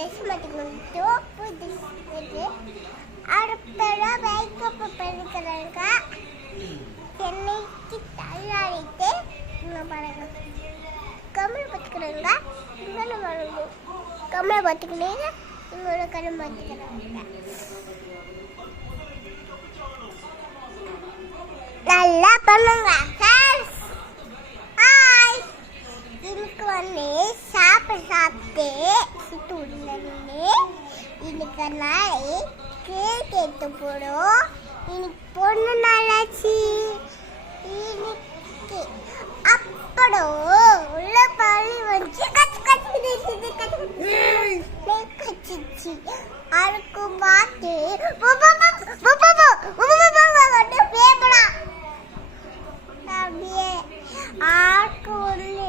Dress மாட்டிக்கிட்டு புதுசு அடுப்பெல்லாம் makeup பண்ணிக்கிறாங்க. சென்னைக்கு தயாரித்து இங்கே பாருங்க கம்மல் பார்த்துக்கிறாங்க. இங்கே பாருங்க கம்மல் பார்த்துக்கிறீங்க. இங்கே கடை பார்த்துக்கிறாங்க. நல்லா பண்ணுங்க ஃப்ரெண்ட்ஸ். ஹாய், இன்னைக்கு வந்து சாப்பிட்டு துள்ளு இன்னைக்கு நாளை கேக் எடுத்து போடும். இன்னைக்கு பொண்ணு நாளாச்சு. இன்னைக்கு அப்படம் உள்ள பழி வந்து கச்சிச்சு அதுக்கு பார்த்து அப்படியே ஆக்கு ஒன்று